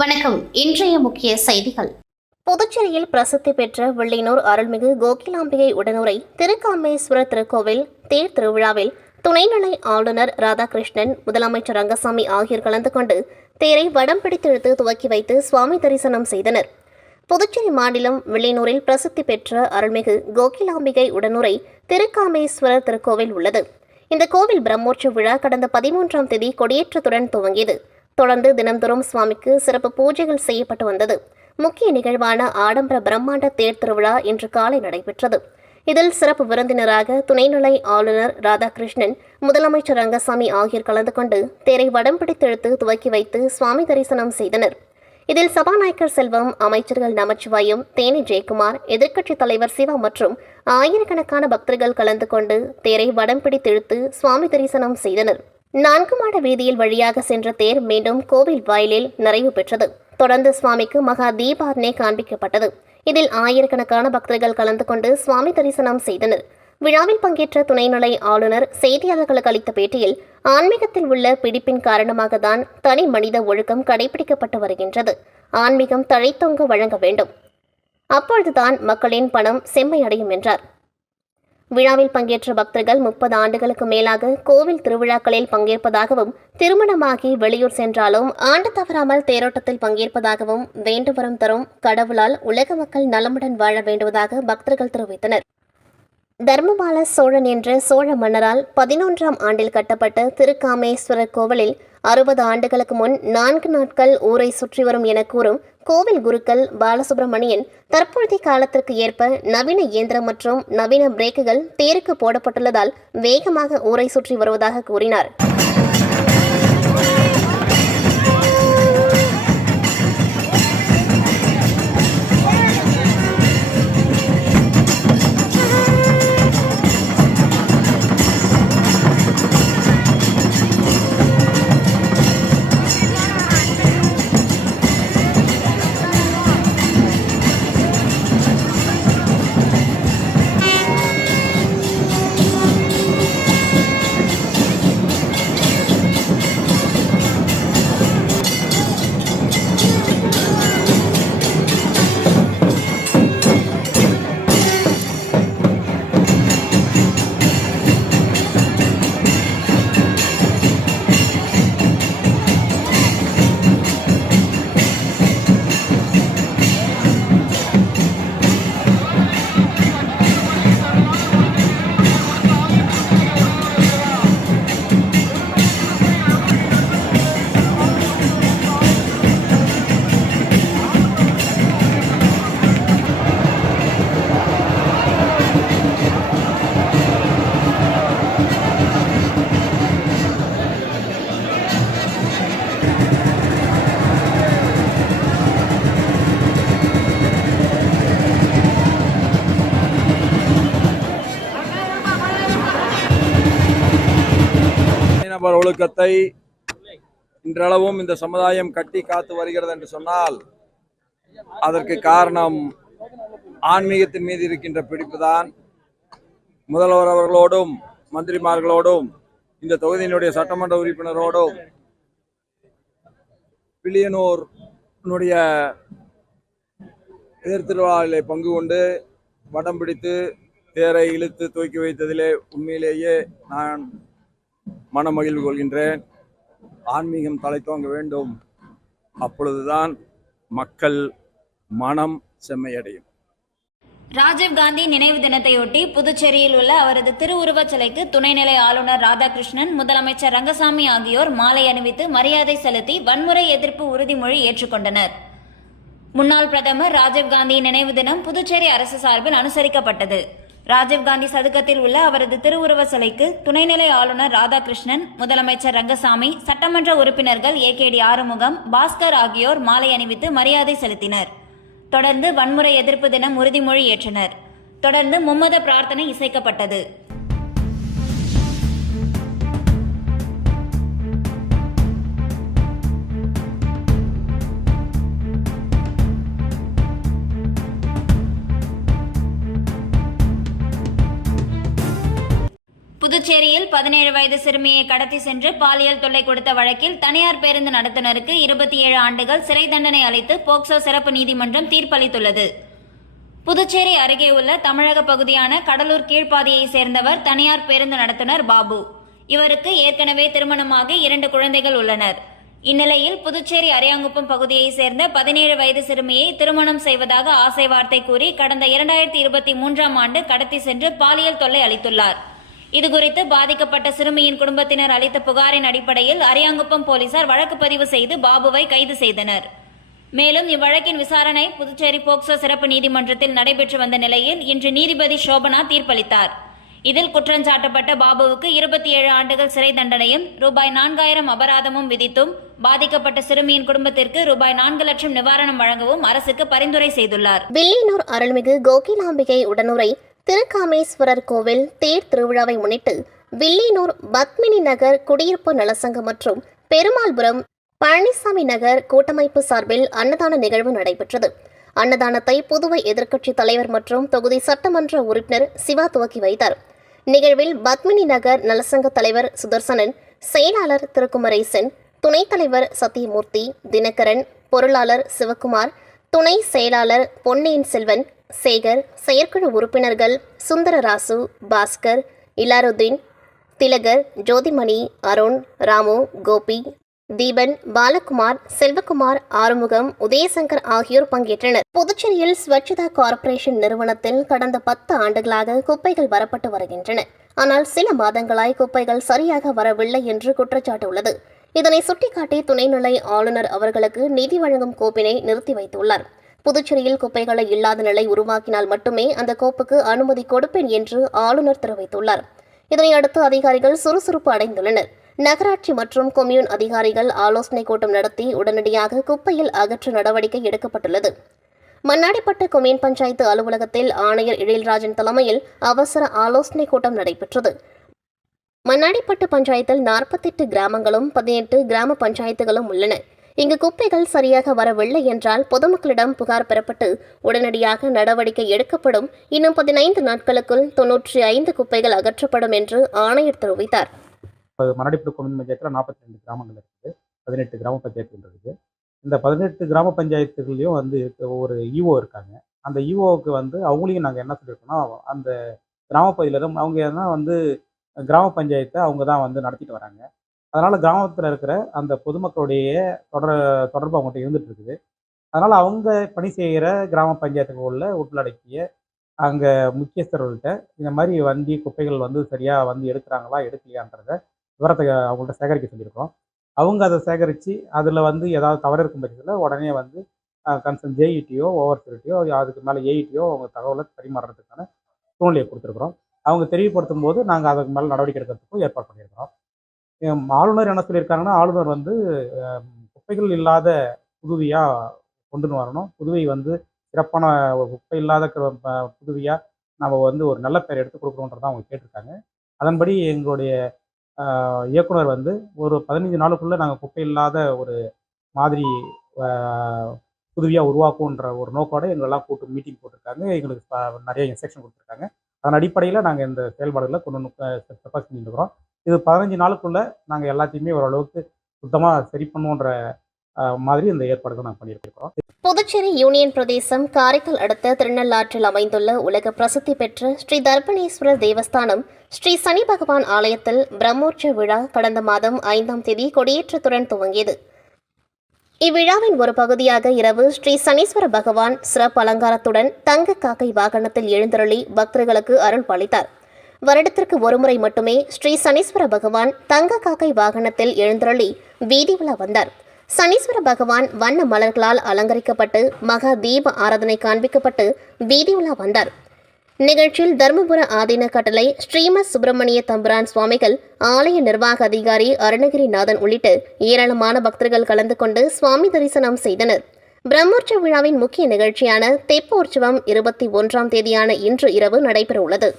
வணக்கம். இன்றைய முக்கிய செய்திகள். புதுச்சேரியில் பிரசித்தி பெற்ற வில்லியனூர் அருள்மிகு கோகிலாம்பிகை உடனுரை திருக்காமேஸ்வரர் திருக்கோவில் தேர் திருவிழாவில் துணைநிலை ஆளுநர் ராதாகிருஷ்ணன், முதலமைச்சர் ரங்கசாமி ஆகியோர் கலந்து கொண்டு தேரை வடம் பிடித்தெழுத்து துவக்கி வைத்து சுவாமி தரிசனம் செய்தனர். புதுச்சேரி மாநிலம் வில்லியனூரில் பிரசித்தி பெற்ற அருள்மிகு கோகிலாம்பிகை உடனுரை திருக்காமேஸ்வரர் திருக்கோவில் உள்ளது. இந்த கோவில் பிரம்மோற்சவ விழா கடந்த 13ஆம் தேதி கொடியேற்றத்துடன் துவங்கியது. தொடர்ந்து தினம்தோறும் சுவாமிக்கு சிறப்பு பூஜைகள் செய்யப்பட்டு வந்தது. முக்கிய நிகழ்வான ஆடம்பர பிரம்மாண்ட தேர் திருவிழா இன்று காலை நடைபெற்றது. இதில் சிறப்பு விருந்தினராக துணைநிலை ஆளுநர் ராதாகிருஷ்ணன், முதலமைச்சர் ரங்கசாமி ஆகியோர் கலந்து கொண்டு தேரை வடம் பிடித்தெழுத்து துவக்கி வைத்து சுவாமி தரிசனம் செய்தனர். இதில் சபாநாயகர் செல்வம், அமைச்சர்கள் நமச்சிவாயம், தேனி ஜெயக்குமார், எதிர்க்கட்சித் தலைவர் சிவா மற்றும் ஆயிரக்கணக்கான பக்தர்கள் கலந்து கொண்டு தேரை வடம் பிடித்தெழுத்து சுவாமி தரிசனம் செய்தனர். 4 மாட வீதியில் வழியாக சென்ற தேர் மீண்டும் கோவில் வாயிலில் நிறைவு பெற்றது. தொடர்ந்து சுவாமிக்கு மகா தீபாரனை காண்பிக்கப்பட்டது. இதில் ஆயிரக்கணக்கான பக்தர்கள் கலந்து கொண்டு சுவாமி தரிசனம் செய்தனர். விழாவில் பங்கேற்ற துணைநிலை ஆளுநர் செய்தியாளர்களுக்கு அளித்த பேட்டியில், ஆன்மீகத்தில் உள்ள பிடிப்பின் காரணமாக தான் தனி மனித ஒழுக்கம் கடைபிடிக்கப்பட்டு வருகின்றது. ஆன்மீகம் தழைத்தோங்க வழங்க வேண்டும், அப்பொழுதுதான் மக்களின் பணம் செம்மையடையும் என்றார். விழாவில் பங்கேற்ற பக்தர்கள் 30 ஆண்டுகளுக்கு மேலாக கோவில் திருவிழாக்களில் பங்கேற்பதாகவும், திருமணமாகி வெளியூர் சென்றாலும் ஆண்டு தவறாமல் தேரோட்டத்தில் பங்கேற்பதாகவும், வேண்டுவரம் தரும் கடவுளால் உலக மக்கள் நலமுடன் வாழ வேண்டுவதாக பக்தர்கள் தெரிவித்தனர். தர்மபால சோழன் என்ற சோழ மன்னரால் 11ஆம் ஆண்டில் கட்டப்பட்ட திருக்காமேஸ்வரர் கோவிலில் 60 ஆண்டுகளுக்கு முன் 4 நாட்கள் ஊரை சுற்றி வரும் என கூறும் கோவில் குருக்கள் பாலசுப்ரமணியன், தற்பொழுதைய காலத்திற்கு ஏற்ப நவீன இயந்திரம் மற்றும் நவீன பிரேக்குகள் தேருக்கு போடப்பட்டுள்ளதால் வேகமாக ஊரை சுற்றி வருவதாக கூறினார். நபர் ஒழுக்கத்தை இன்றளவும் இந்த சமுதாயம் கட்டி காத்து வருகிறது என்று சொன்னால் அதற்கு காரணம் ஆன்மீகத்தின் மீது இருக்கின்ற பிடிப்புதான். முதல்வர் அவர்களோடும், மந்திரிமார்களோடும், இந்த தொகுதியினுடைய சட்டமன்ற உறுப்பினரோடும் வில்லியனூருடைய எதிர்த்திருவிழாவிலே பங்கு கொண்டு வடம் பிடித்து தேரை இழுத்து தூக்கி வைத்ததிலே உண்மையிலேயே நான் மனமகிழ்வு கொள்கின்றேன். ஆன்மீகம் தலைத்தோங்க வேண்டும், அப்பொழுதுதான் மக்கள் மனம் செம்மையடையும். ராஜீவ்காந்தி நினைவு தினத்தையொட்டி புதுச்சேரியில் உள்ள அவரது திருவுருவச் சிலைக்கு துணைநிலை ஆளுநர் ராதாகிருஷ்ணன், முதலமைச்சர் ரங்கசாமி ஆகியோர் மாலை அணிவித்து மரியாதை செலுத்தி வன்முறை எதிர்ப்பு உறுதிமொழி ஏற்றுக்கொண்டனர். முன்னாள் பிரதமர் ராஜீவ்காந்தி நினைவு தினம் புதுச்சேரி அரசு சார்பில் அனுசரிக்கப்பட்டது. ராஜீவ்காந்தி சதுக்கத்தில் உள்ள அவரது திருவுருவ சிலைக்கு துணைநிலை ஆளுநர் ராதாகிருஷ்ணன், முதலமைச்சர் ரங்கசாமி, சட்டமன்ற உறுப்பினர்கள் AKD ஆறுமுகம், பாஸ்கர் ஆகியோர் மாலை அணிவித்து மரியாதை செலுத்தினர். தொடர்ந்து வன்முறை எதிர்ப்பு தினம் உறுதிமொழி ஏற்றனர். தொடர்ந்து மும்மத பிரார்த்தனை இசைக்கப்பட்டது. புதுச்சேரியில் 17 வயது சிறுமியை கடத்தி சென்று பாலியல் தொல்லை கொடுத்த வழக்கில் தனியார் பேருந்து நடத்துனருக்கு 27 ஆண்டுகள் சிறை தண்டனை அளித்து போக்சோ சிறப்பு நீதிமன்றம் தீர்ப்பளித்துள்ளது. புதுச்சேரி அருகே உள்ள தமிழக பகுதியான கடலூர் கீழ்ப்பாதியை சேர்ந்தவர் தனியார் பேருந்து நடத்துனர் பாபு. இவருக்கு ஏற்கனவே திருமணமாகி 2 குழந்தைகள் உள்ளனர். இந்நிலையில் புதுச்சேரி அரியாங்குப்பம் பகுதியை சேர்ந்த 17 வயது சிறுமியை திருமணம் செய்வதாக ஆசை வார்த்தை கூறி கடந்த 2023ஆம் ஆண்டு கடத்தி சென்று பாலியல் தொல்லை அளித்துள்ளார். இதுகுறித்து பாதிக்கப்பட்ட சிறுமியின் குடும்பத்தினர் அளித்த புகாரின் அடிப்படையில் அரியாங்குப்பம் போலீசார் வழக்கு பதிவு செய்து பாபுவை கைது செய்தனர். மேலும் இவ்வழக்கின் விசாரணை புதுச்சேரி போக்சோ சிறப்பு நீதிமன்றத்தில் நடைபெற்று வந்த நிலையில் இன்று நீதிபதி சோபனா தீர்ப்பளித்தார். இதில் குற்றஞ்சாட்டப்பட்ட பாபுவுக்கு 27 ஆண்டுகள் சிறை தண்டனையும் ரூபாய் 4000 அபராதமும் விதித்தும் பாதிக்கப்பட்ட சிறுமியின் குடும்பத்திற்கு ரூபாய் 4 லட்சம் நிவாரணம் வழங்கவும் அரசுக்கு பரிந்துரை செய்துள்ளார். வில்லியனூர் அருள்மிகு கோகிலாம்பிகை உடனுரை திருக்காமேஸ்வரர் கோவில் தேர் திருவிழாவை முன்னிட்டு வில்லியனூர் பத்மினி நகர் குடியிருப்பு நலசங்கம் மற்றும் பெருமாள்புரம் பழனிசாமி நகர் கூட்டமைப்பு சார்பில் அன்னதான நிகழ்வு நடைபெற்றது. அன்னதானத்தை புதுவை எதிர்க்கட்சித் தலைவர் மற்றும் தொகுதி சட்டமன்ற உறுப்பினர் சிவா துவக்கி வைத்தார். நிகழ்வில் பத்மினி நகர் நலசங்க தலைவர் சுதர்சனன், செயலாளர் திருக்குமரேசன், துணைத் தலைவர் சத்தியமூர்த்தி, தினகரன், பொருளாளர் சிவக்குமார், துணை செயலாளர் பொன்னியின் செல்வன், சேகர், செயற்குழு உறுப்பினர்கள் சுந்தரராசு, பாஸ்கர், இலாருதீன், திலகர், ஜோதிமணி, அருண், ராமு, கோபி, தீபன், பாலகுமார், செல்வகுமார், ஆறுமுகம், உதயசங்கர் ஆகியோர் பங்கேற்றனர். புதுச்சேரியில் ஸ்வச்சதா கார்ப்பரேஷன் நிறுவனத்தில் கடந்த 10 ஆண்டுகளாக குப்பைகள் வரப்பட்டு வருகின்றன. ஆனால் சில மாதங்களாய் குப்பைகள் சரியாக வரவில்லை என்று குற்றச்சாட்டு உள்ளது. இதனை சுட்டிக்காட்டி துணைநிலை ஆளுநர் அவர்களுக்கு நிதி வழங்கும் கோப்பினை நிறுத்தி வைத்துள்ளார். புதுச்சேரியில் குப்பைகளை இல்லாத நிலை உருவாக்கினால் மட்டுமே அந்த கோப்புக்கு அனுமதி கொடுப்பேன் என்று ஆளுநர் தெரிவித்துள்ளார். இதனையடுத்து அதிகாரிகள் சுறுசுறுப்பு அடைந்துள்ளனர். நகராட்சி மற்றும் கொம்யூன் அதிகாரிகள் ஆலோசனை கூட்டம் நடத்தி உடனடியாக குப்பையில் அகற்ற நடவடிக்கை எடுக்கப்பட்டுள்ளது. மண்ணாடிப்பட்டு கொம்யூன் பஞ்சாயத்து அலுவலகத்தில் ஆணையர் எழில்ராஜன் தலைமையில் அவசர ஆலோசனை கூட்டம் நடைபெற்றது. மண்ணாடிப்பட்டு பஞ்சாயத்தில் 48 கிராமங்களும் 18 கிராம பஞ்சாயத்துகளும் உள்ளன. இங்கு குப்பைகள் சரியாக வரவில்லை என்றால் பொதுமக்களிடம் புகார் பெறப்பட்டு உடனடியாக நடவடிக்கை எடுக்கப்படும். இன்னும் 15 நாட்களுக்குள் 95 குப்பைகள் அகற்றப்படும் என்று ஆணையர் தெரிவித்தார். மண்ணாடிப்பட்டு கொம்யூன் பஞ்சாயத்தில் 42 கிராமங்கள் இருக்குது, 18 கிராம பஞ்சாயத்துகள் இருக்குது. இந்த 18 கிராம பஞ்சாயத்துகள்லையும் ஒரு ஈஓ இருக்காங்க. அந்த ஈஓவுக்கு அவங்களையும் நாங்கள் என்ன சொல்லியிருக்கோம்னா, அந்த கிராம பகுதியில் தான் அவங்க தான் கிராம பஞ்சாயத்தை அவங்க தான் நடத்திட்டு வராங்க. அதனால் கிராமத்தில் இருக்கிற அந்த பொதுமக்களுடைய தொடர்பு அவங்கள்ட்ட இருந்துட்டு இருக்குது. அதனால் அவங்க பணி செய்கிற கிராம பஞ்சாயத்துகளில் உள்ளடக்கிய அங்கே முக்கியஸ்தர்கள்ட்ட இந்த மாதிரி குப்பைகள் சரியாக எடுக்கிறாங்களா எடுக்கலையான்றத விவரத்தை அவங்கள்ட்ட சேகரிக்க சொல்லியிருக்கோம். அவங்க அதை சேகரித்து அதில் ஏதாவது தவறு இருக்கும் பட்சத்தில் உடனே கன்சர்ன் ஜேஇடியோ ஓவர்சிட்டியோ அதுக்கு மேலே ஏஇடியோ அவங்க தகவலை பரிமாறுறதுக்கான சூழ்நிலையை கொடுத்துருக்குறோம். அவங்க தெரியப்படுத்தும் போது நாங்கள் அதுக்கு மேலே நடவடிக்கை எடுக்கிறதுக்கும் ஏற்பாடு பண்ணியிருக்கிறோம். ஆளுநர் என்ன சொல்லியிருக்காங்கன்னா, ஆளுநர் குப்பைகள் இல்லாத புதுவையாக கொண்டுன்னு வரணும். புதுவை சிறப்பான குப்பை இல்லாத புதுவையாக நம்ம ஒரு நல்ல பேர் எடுத்து கொடுக்குறோன்றதான் அவங்க கேட்டிருக்காங்க. அதன்படி எங்களுடைய இயக்குனர் ஒரு 15 நாளுக்குள்ளே நாங்கள் குப்பை இல்லாத ஒரு மாதிரி புதுவையாக உருவாக்குன்ற ஒரு நோக்கோட எங்களெல்லாம் கூட்டு மீட்டிங் போட்டிருக்காங்க. எங்களுக்கு நிறைய இன்ஸ்ட்ரக்ஷன் கொடுத்துருக்காங்க. அதன் அடிப்படையில் நாங்கள் இந்த செயல்பாடுகளை கொண்டு செஞ்சுருக்கிறோம். இது 15 நாளுக்குள்ளே நாங்கள் எல்லாத்தையுமே ஓரளவுக்கு சுத்தமாக சரி பண்ணுவோன்ற மாதிரி இந்த ஏற்பாடுகள் நாங்கள் பண்ணியிருக்கிறோம். புதுச்சேரி யூனியன் பிரதேசம் காரைக்கால் அடுத்த திருநள்ளாற்றில் அமைந்துள்ள உலக பிரசித்தி பெற்ற ஸ்ரீ தர்ப்பணேஸ்வரர் தேவஸ்தானம் ஸ்ரீ சனி பகவான் ஆலயத்தில் பிரம்மோற்சவ விழா கடந்த மாதம் 5ஆம் தேதி கொடியேற்றத்துடன் துவங்கியது. இவ்விழாவின் ஒரு பகுதியாக இரவு ஸ்ரீ சனீஸ்வர பகவான் சிறப்பு அலங்காரத்துடன் தங்க காக்கை வாகனத்தில் எழுந்தருளி பக்தர்களுக்கு அருள் பாலித்தார். வருடத்திற்கு ஒருமுறை மட்டுமே ஸ்ரீ சனீஸ்வர பகவான் தங்க காக்கை வாகனத்தில் எழுந்தருளி வீதி உலா வந்தார். சனீஸ்வர பகவான் வண்ண மலர்களால் அலங்கரிக்கப்பட்டு மகா தீப ஆராதனை காண்பிக்கப்பட்டு வீதி உலா வந்தார். நிகழ்ச்சியில் தர்மபுர ஆதீன கட்டளை ஸ்ரீமத் சுப்பிரமணிய தம்புரான் சுவாமிகள், ஆலய நிர்வாக அதிகாரி அருணகிரிநாதன் உள்ளிட்ட ஏராளமான பக்தர்கள் கலந்து கொண்டு சுவாமி தரிசனம் செய்தனர். பிரம்மோற்சவ விழாவின் முக்கிய நிகழ்ச்சியான தெப்போற்சவம் 21ஆம் தேதியான இன்று இரவு நடைபெறவுள்ளது.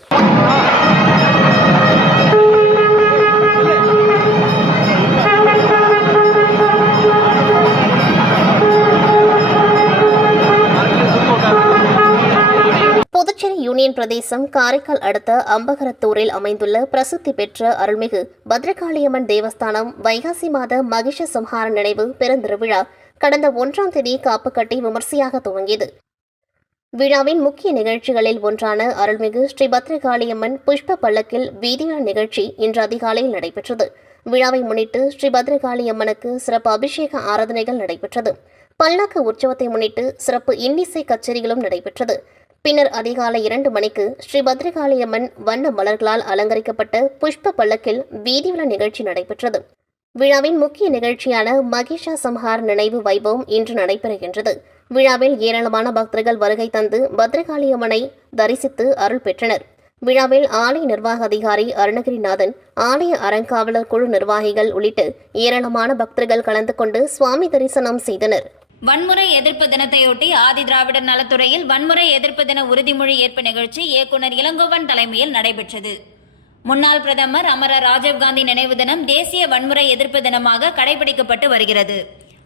புதுச்சேரி யூனியன் யூனியன் பிரதேசம் காரைக்கால் அடுத்த அம்பகரத்தூரில் அமைந்துள்ள பிரசித்தி பெற்ற அருள்மிகு பத்ரகாளியம்மன் தேவஸ்தானம் வைகாசி மாத மகிஷ சம்ஹார நினைவு பெருந்திருவிழா கடந்த 1ஆம் தேதி காப்பு கட்டி விமர்சையாக துவங்கியது. விழாவின் முக்கிய நிகழ்ச்சிகளில் ஒன்றான அருள்மிகு ஸ்ரீ பத்ரகாளியம்மன் புஷ்ப பல்லக்கில் வீதியுலா நிகழ்ச்சி இன்று அதிகாலையில் நடைபெற்றது. விழாவை முன்னிட்டு ஸ்ரீ பத்ரகாளியம்மனுக்கு சிறப்பு அபிஷேக ஆராதனைகள் நடைபெற்றது. பல்லாக்கு உற்சவத்தை முன்னிட்டு சிறப்பு இன்னிசை கச்சேரிகளும் நடைபெற்றது. பின்னர் அதிகாலை 2 மணிக்கு ஸ்ரீ பத்ரகாளியம்மன் வண்ண மலர்களால் அலங்கரிக்கப்பட்ட புஷ்ப பல்லக்கில் வீதியுலா நிகழ்ச்சி நடைபெற்றது. விழாவின் முக்கிய நிகழ்ச்சியான மகிஷா சம்ஹார் நினைவு வைபவம் இன்று நடைபெறுகின்றது. விழாவில் ஏராளமான பக்தர்கள் வருகை தந்து பத்ரகாளியம்மனை தரிசித்து அருள் பெற்றனர். விழாவில் ஆலய நிர்வாக அதிகாரி அருணகிரிநாதன், ஆலய அறங்காவலர் குழு நிர்வாகிகள் உள்ளிட்ட ஏராளமான பக்தர்கள் கலந்து கொண்டு சுவாமி தரிசனம் செய்தனர். வன்முறை எதிர்ப்பு தினத்தையொட்டி ஆதி திராவிடர் நலத்துறையில் வன்முறை எதிர்ப்பு தின உறுதிமொழி ஏற்பு நிகழ்ச்சி இயக்குநர் இளங்கோவன் தலைமையில் நடைபெற்றது. முன்னாள் பிரதமர் அமரர் ராஜீவ்காந்தி நினைவு தினம் தேசிய வன்முறை எதிர்ப்பு தினமாக கடைபிடிக்கப்பட்டு வருகிறது.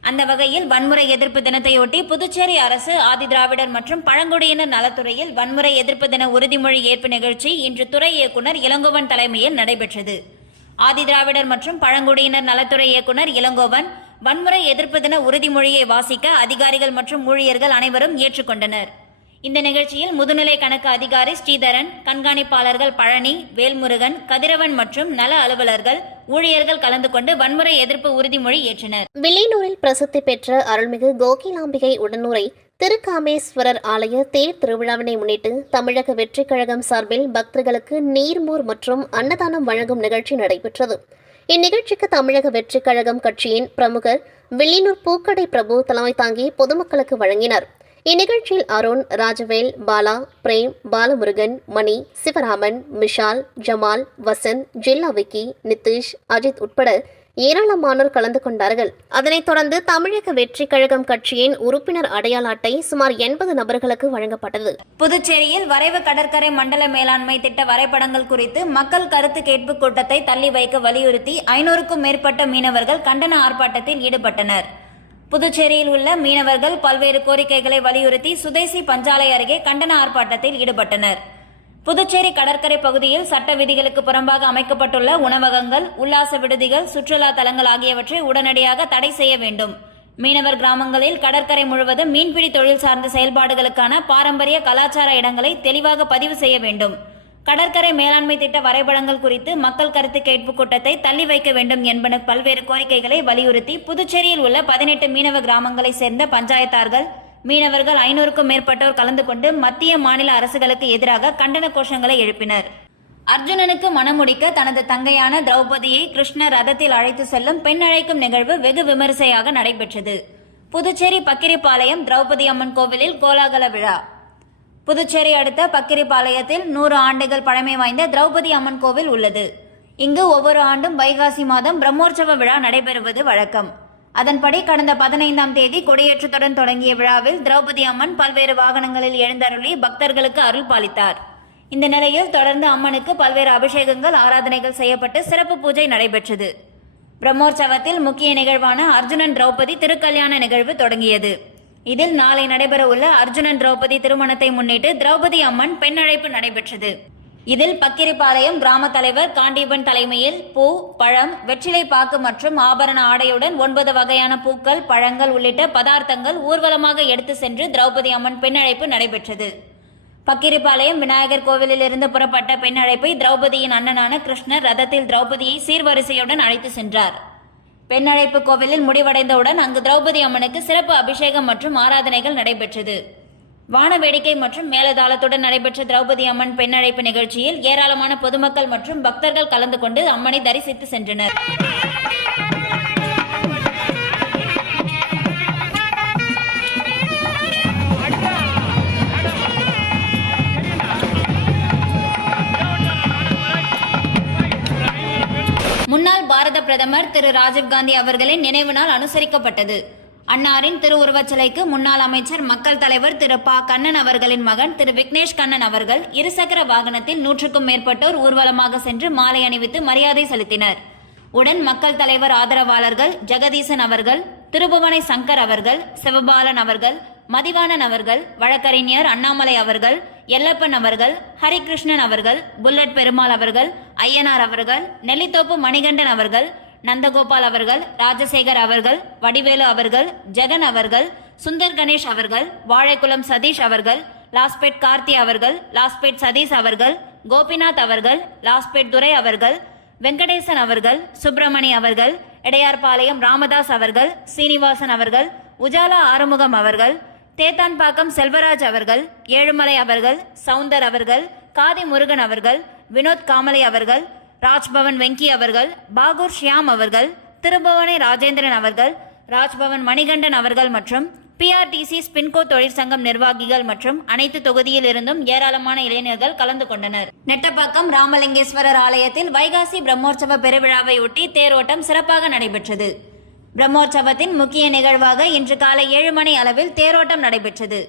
அந்த வகையில் வன்முறை எதிர்ப்பு தினத்தையொட்டி புதுச்சேரி அரசு ஆதி திராவிடர் மற்றும் பழங்குடியினர் நலத்துறையில் வன்முறை எதிர்ப்பு தின உறுதிமொழி ஏற்பு நிகழ்ச்சி இன்று துறை இயக்குநர் இளங்கோவன் தலைமையில் நடைபெற்றது. ஆதி திராவிடர் மற்றும் பழங்குடியினர் நலத்துறை இயக்குநர் இளங்கோவன் வன்முறை எதிர்ப்பு தின உறுதிமொழியை வாசிக்க அதிகாரிகள் மற்றும் ஊழியர்கள் அனைவரும் ஏற்றுக்கொண்டனர். இந்த நிகழ்ச்சியில் முதுநிலை கணக்கு அதிகாரி ஸ்ரீதரன், கண்காணிப்பாளர்கள் பழனி, வேல்முருகன், கதிரவன் மற்றும் நல அலுவலர்கள், ஊழியர்கள் கலந்து கொண்டு வன்முறை எதிர்ப்பு உறுதிமொழி ஏற்றனர். வில்லியனூரில் பிரசித்தி பெற்ற அருள்மிகு கோகிலாம்பிகை உடனுரை திருக்காமேஸ்வரர் ஆலய தேர் திருவிழாவினை முன்னிட்டு தமிழக வெற்றிக் கழகம் சார்பில் பக்தர்களுக்கு நீர்மோர் மற்றும் அன்னதானம் வழங்கும் நிகழ்ச்சி நடைபெற்றது. இந்நிகழ்ச்சிக்கு தமிழக வெற்றிக் கழகம் கட்சியின் பிரமுகர் வில்லியனூர் பூக்கடை பிரபு தலைமை தாங்கி பொதுமக்களுக்கு வழங்கினார். இந்நிகழ்ச்சியில் அருண், ராஜவேல், பாலா, பிரேம், பாலமுருகன், மணி, சிவராமன், விஷால், ஜமால், வசந்த், ஜில்லா விக்கி, நிதிஷ், அஜித் உட்பட ஏராளமானோர் கலந்து கொண்டார்கள். அதனைத் தொடர்ந்து தமிழக வெற்றிக் கழகம் கட்சியின் உறுப்பினர் அடையாள அட்டை சுமார் 80 நபர்களுக்கு வழங்கப்பட்டது. புதுச்சேரியில் வரைவு கடற்கரை மண்டல மேலாண்மை திட்ட வரைபடங்கள் குறித்து மக்கள் கருத்து கேட்பு கூட்டத்தை தள்ளி வைக்க வலியுறுத்தி 500க்கும் மேற்பட்ட மீனவர்கள் கண்டன ஆர்ப்பாட்டத்தில் ஈடுபட்டனர். புதுச்சேரியில் உள்ள மீனவர்கள் பல்வேறு கோரிக்கைகளை வலியுறுத்தி சுதேசி பஞ்சாலை அருகே கண்டன ஆர்ப்பாட்டத்தில் ஈடுபட்டனர். புதுச்சேரி கடற்கரை பகுதியில் சட்ட விதிகளுக்கு புறம்பாக அமைக்கப்பட்டுள்ள உணவகங்கள், உல்லாச விடுதிகள், சுற்றுலா தலங்கள் ஆகியவற்றை உடனடியாக தடை செய்ய வேண்டும். மீனவர் கிராமங்களில் கடற்கரை முழுவதும் மீன்பிடி தொழில் சார்ந்த செயல்பாடுகளுக்கான பாரம்பரிய கலாச்சார இடங்களை தெளிவாக பதிவு செய்ய வேண்டும். கடற்கரை மேலாண்மை திட்ட வரைபடங்கள் குறித்து மக்கள் கருத்து கேட்பு கூட்டத்தை தள்ளி வைக்க வேண்டும் என்பன பல்வேறு கோரிக்கைகளை வலியுறுத்தி புதுச்சேரியில் உள்ள 18 மீனவ கிராமங்களை சேர்ந்த பஞ்சாயத்தார்கள், மீனவர்கள் 500க்கும் மேற்பட்டோர் கலந்து கொண்டு மத்திய மாநில அரசுகளுக்கு எதிராக கண்டன கோஷங்களை எழுப்பினர். அர்ஜுனனுக்கு மணமுடிக்க தனது தங்கையான திரௌபதியை கிருஷ்ணர் ரதத்தில் அழைத்து செல்லும் பெண் அழைக்கும் நிகழ்வு வெகு விமரிசையாக நடைபெற்றது. புதுச்சேரி பக்கிரிப்பாளையம் திரௌபதி அம்மன் கோவிலில் கோலாகல விழா. புதுச்சேரி அடுத்த பக்கிரிப்பாளையத்தில் 100 ஆண்டுகள் பழமை வாய்ந்த திரௌபதி அம்மன் கோவில் உள்ளது. இங்கு ஒவ்வொரு ஆண்டும் வைகாசி மாதம் பிரம்மோற்சவ விழா நடைபெறுவது வழக்கம். அதன்படி கடந்த 15ஆம் தேதி கொடியேற்றத்துடன் தொடங்கிய விழாவில் திரௌபதி அம்மன் பல்வேறு வாகனங்களில் எழுந்தருளி பக்தர்களுக்கு அருள் பாலித்தார். இந்த நிலையில் தொடர்ந்து அம்மனுக்கு பல்வேறு அபிஷேகங்கள், ஆராதனைகள் செய்யப்பட்டு சிறப்பு பூஜை நடைபெற்றது. பிரம்மோற்சவத்தில் முக்கிய நிகழ்வான அர்ஜுனன் திரௌபதி திருக்கல்யாண நிகழ்வு தொடங்கியது. இதில் நாளை நடைபெற உள்ள அர்ஜுனன் திரௌபதி திருமணத்தை முன்னிட்டு திரௌபதி அம்மன் பெண் அழைப்பு நடைபெற்றது. இதில் பக்கிரிப்பாளையம் கிராம தலைவர் காண்டீபன் தலைமையில் பூ, பழம், வெற்றிலை பாக்கு மற்றும் ஆபரண ஆடையுடன் 9 வகையான பூக்கள், பழங்கள் உள்ளிட்ட பதார்த்தங்கள் ஊர்வலமாக எடுத்து சென்று திரௌபதி அம்மன் பெண் அழைப்பு நடைபெற்றது. பக்கிரிப்பாளையம் விநாயகர் கோவிலில் இருந்து புறப்பட்ட பெண் அழைப்பை திரௌபதியின் அண்ணனான கிருஷ்ணர் ரதத்தில் திரௌபதியை சீர்வரிசையுடன் அழைத்து சென்றார். பெண் அழைப்பு கோவிலில் முடிவடைந்தவுடன் அங்கு திரௌபதி அம்மனுக்கு சிறப்பு அபிஷேகம் மற்றும் ஆராதனைகள் நடைபெற்றது. வான வேடிக்கை மற்றும் மேலதாளத்துடன் நடைபெற்ற திரௌபதி அம்மன் பெண் அழைப்பு நிகழ்ச்சியில் ஏராளமான பொதுமக்கள் மற்றும் பக்தர்கள் கலந்து கொண்டு அம்மனை தரிசித்து சென்றனர். முன்னாள் பாரத பிரதமர் திரு ராஜீவ்காந்தி அவர்களின் நினைவு நாள் அனுசரிக்கப்பட்டது. அன்னாரின் திருவுருவச் சிலைக்கு முன்னாள் அமைச்சர், மக்கள் தலைவர் திரு ப. கண்ணன் அவர்களின் மகன் திரு விக்னேஷ் கண்ணன் அவர்கள் இருசக்கர வாகனத்தில் 100க்கும் மேற்பட்டோர் ஊர்வலமாக சென்று மாலை அணிவித்து மரியாதை செலுத்தினர். உடன் மக்கள் தலைவர் ஆதரவாளர்கள் ஜெகதீசன் அவர்கள், திருபுவனை சங்கர் அவர்கள், சிவபாலன் அவர்கள், மதிவாணன் அவர்கள், வழக்கறிஞர் அண்ணாமலை அவர்கள், எல்லப்பன் அவர்கள், ஹரிகிருஷ்ணன் அவர்கள், புல்லட் பெருமாள் அவர்கள், ஐயனார் அவர்கள், நெல்லித்தோப்பு மணிகண்டன் அவர்கள், நந்தகோபால் அவர்கள், ராஜசேகர் அவர்கள், வடிவேலு அவர்கள், ஜெகன் அவர்கள், சுந்தர் கணேஷ் அவர்கள், வாழைக்குளம் சதீஷ் அவர்கள், லாஸ்பேட் கார்த்தி அவர்கள், லாஸ்பேட் சதீஷ் அவர்கள், கோபிநாத் அவர்கள், லாஸ்பேட் துரை அவர்கள், வெங்கடேசன் அவர்கள், சுப்பிரமணி அவர்கள், இடையார்பாளையம் ராமதாஸ் அவர்கள், சீனிவாசன் அவர்கள், உஜாலா ஆறுமுகம் அவர்கள், தேத்தான்பாக்கம் செல்வராஜ் அவர்கள், ஏழுமலை அவர்கள், சவுந்தர் அவர்கள், காதி முருகன் அவர்கள், வினோத் காமலை அவர்கள், ராஜ்பவன் வெங்கி அவர்கள், பாகூர் ஷியாம் அவர்கள், திருபுவனை ராஜேந்திரன் அவர்கள், ராஜ்பவன் மணிகண்டன் அவர்கள் மற்றும் பிஆர்டிசி ஸ்பின்கோ தொழிற்சங்கம் நிர்வாகிகள் மற்றும் அனைத்து தொகுதியில் இருந்தும் ஏராளமான இளைஞர்கள் கலந்து கொண்டனர். நெட்டப்பாக்கம் ராமலிங்கேஸ்வரர் ஆலயத்தில் வைகாசி பிரம்மோற்சவ பெருவிழாவையொட்டி தேரோட்டம் சிறப்பாக நடைபெற்றது. பிரம்மோற்சவத்தின் முக்கிய நிகழ்வாக இன்று காலை 7 மணி அளவில் தேரோட்டம் நடைபெற்றது.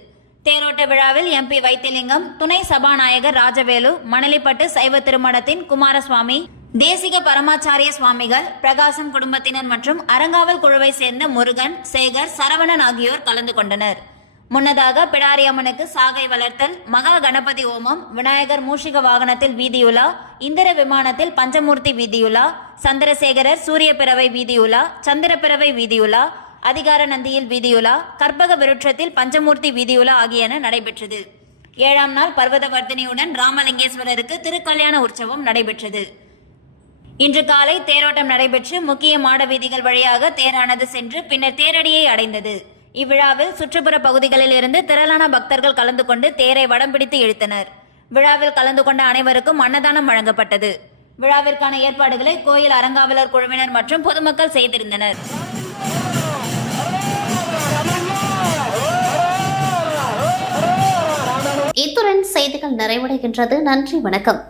தேரோட்ட விழாவில் எம்பி வைத்திலிங்கம், துணை சபாநாயகர் ராஜவேலு, மணலிப்பட்டு சைவ திருமணத்தின் குமாரசுவாமி, தேசிக பரமாச்சாரிய சுவாமிகள், பிரகாசம் குடும்பத்தினர் மற்றும் அறங்காவல் குழுவை சேர்ந்த முருகன், சேகர், சரவணன் ஆகியோர் கலந்து கொண்டனர். முன்னதாக பிடாரி அம்மனுக்கு சாகை வளர்த்தல், மகா கணபதி ஹோமம், விநாயகர் மூஷிக வாகனத்தில் வீதியுலா, இந்திர விமானத்தில் பஞ்சமூர்த்தி வீதியுலா, சந்திரசேகரர் சூரிய பிறவை வீதியுலா, சந்திரபிறவை வீதியுலா, அதிகார நந்தியில் வீதியுலா, கற்பக விருட்சத்தில் பஞ்சமூர்த்தி வீதியுலா ஆகியன நடைபெற்றது. 7ஆம் நாள் பர்வதவர்த்தினியுடன் ராமலிங்கேஸ்வரருக்கு திருக்கல்யாண உற்சவம் நடைபெற்றது. இன்று காலை தேரோட்டம் நடைபெற்று முக்கிய மாட வீதிகள் வழியாக தேரானது சென்று பின்னர் தேரடியை அடைந்தது. இவ்விழாவில் சுற்றுப்புற பகுதிகளில் இருந்து திரளான பக்தர்கள் கலந்து கொண்டு தேரை வடம் பிடித்து இழுத்தனர். விழாவில் கலந்து கொண்ட அனைவருக்கும் அன்னதானம் வழங்கப்பட்டது. விழாவிற்கான ஏற்பாடுகளை கோயில் அறங்காவலர் குழுவினர் மற்றும் பொதுமக்கள் செய்திருந்தனர். இத்துடன் செய்திகள் நிறைவடைகின்றது. நன்றி, வணக்கம்.